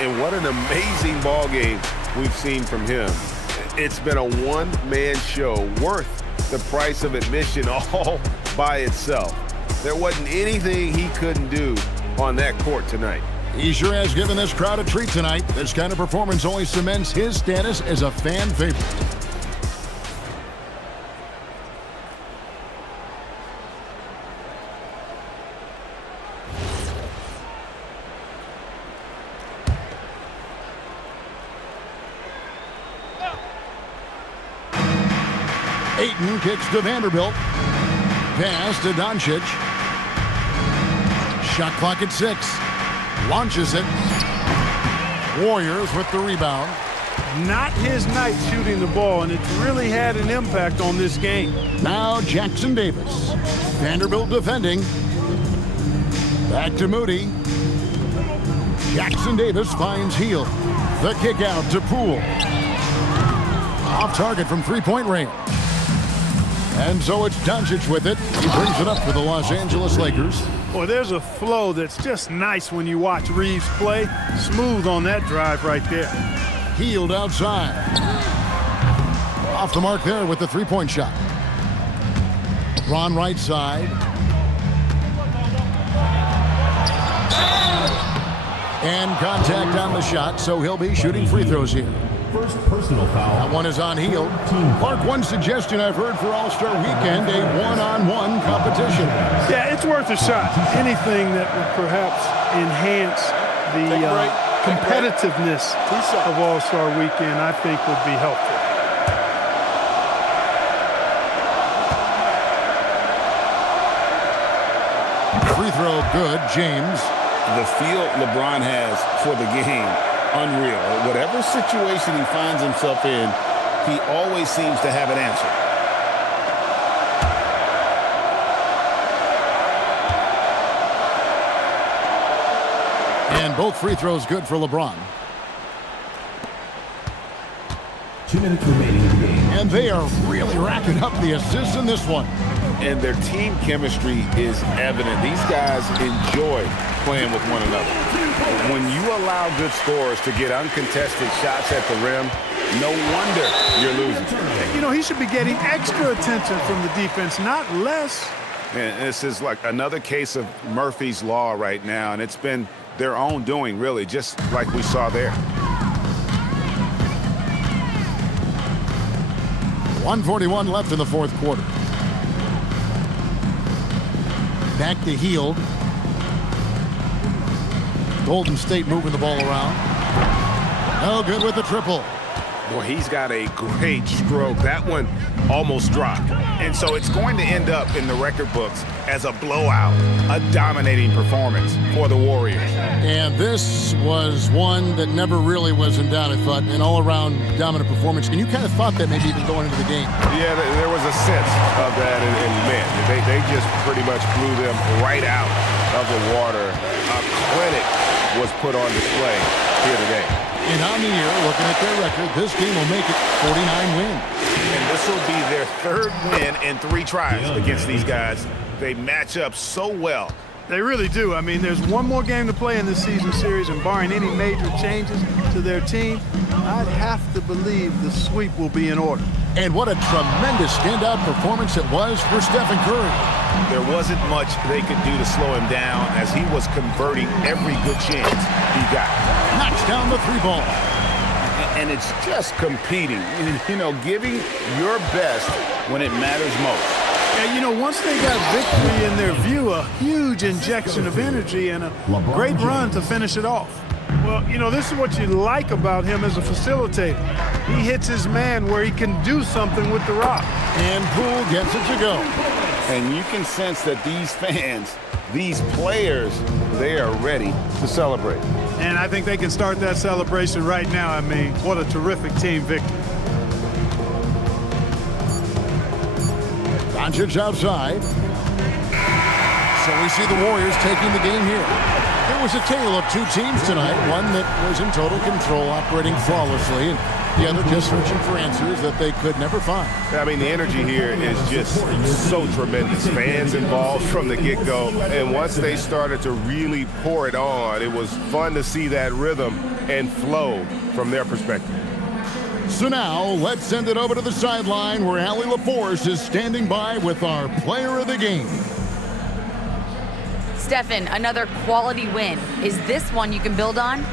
And what an amazing ball game we've seen from him. It's been a one-man show worth the price of admission all by itself. There wasn't anything he couldn't do on that court tonight. He sure has given this crowd a treat tonight. This kind of performance only cements his status as a fan favorite. Ayton kicks to Vanderbilt. Pass to Doncic. Shot clock at 6. Launches it. Warriors with the rebound. Not his night shooting the ball, and it's really had an impact on this game. Now Jackson Davis. Vanderbilt defending. Back to Moody. Jackson Davis finds Hield. The kick out to Poole. Off target from three-point range. And so it's Doncic with it. He brings it up for the Los Angeles Lakers. Boy, there's a flow that's just nice when you watch Reeves play. Smooth on that drive right there. Hield outside. Off the mark there with the three-point shot. LeBron right side. And contact on the shot, so he'll be shooting free throws here. First personal foul. That one is on Hield. Clark, one suggestion I've heard for All-Star Weekend, a one-on-one competition. Yeah, it's worth a shot. Anything that would perhaps enhance the competitiveness of All-Star Weekend, I think would be helpful. Free throw good, James. The feel LeBron has for the game, unreal. Whatever situation he finds himself in, he always seems to have an answer. And both free throws good for LeBron. 2 minutes remaining in the game. And they are really racking up the assists in this one. And their team chemistry is evident. These guys enjoy playing with one another. When you allow good scorers to get uncontested shots at the rim, no wonder you're losing. You know, he should be getting extra attention from the defense, not less. And this is like another case of Murphy's Law right now, and it's been their own doing, really, just like we saw there. 1:41 left in the fourth quarter. Back to Hield. Golden State moving the ball around. No good with the triple. Boy, he's got a great stroke. That one almost dropped. And so it's going to end up in the record books as a blowout, a dominating performance for the Warriors. And this was one that never really was in doubt, I thought, an all-around dominant performance. And you kind of thought that maybe even going into the game. Yeah, there was a sense of that, and man, they just pretty much blew them right out of the water. A clinic was put on display here today. And on the year, looking at their record, this game will make it 49 wins. And this will be their third win in 3 tries against these guys. They match up so well. They really do. I mean, there's one more game to play in this season series, and barring any major changes to their team, I'd have to believe the sweep will be in order. And what a tremendous standout performance it was for Stephen Curry. There wasn't much they could do to slow him down as he was converting every good chance he got. Knocks down the 3 ball. And it's just competing, giving your best when it matters most. Yeah, once they got victory in their view, a huge injection of energy and a great run to finish it off. Well, this is what you like about him as a facilitator. He hits his man where he can do something with the rock. And Poole gets it to go. And you can sense that these fans, these players, they are ready to celebrate. And I think they can start that celebration right now. I mean, what a terrific team victory. Doncic outside. So we see the Warriors taking the game here. It was a tale of 2 teams tonight, one that was in total control, operating flawlessly, and the other just searching for answers that they could never find. I mean, the energy here is just so tremendous. Fans involved from the get-go, and once they started to really pour it on, it was fun to see that rhythm and flow from their perspective. So now, let's send it over to the sideline where Allie LaForce is standing by with our player of the game. Stephen, another quality win. Is this one you can build on?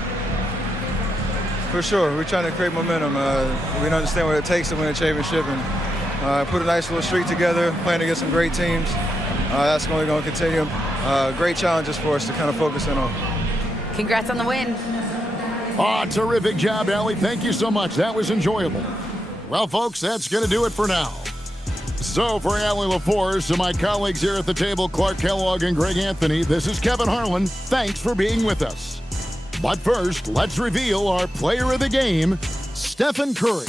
For sure. We're trying to create momentum. We understand what it takes to win a championship and put a nice little streak together, playing against some great teams. That's only going to continue. Great challenges for us to kind of focus in on. Congrats on the win. Terrific job, Allie. Thank you so much. That was enjoyable. Well, folks, that's going to do it for now. So for Allie LaForce and my colleagues here at the table, Clark Kellogg and Greg Anthony, this is Kevin Harlan. Thanks for being with us. But first, let's reveal our player of the game, Stephen Curry.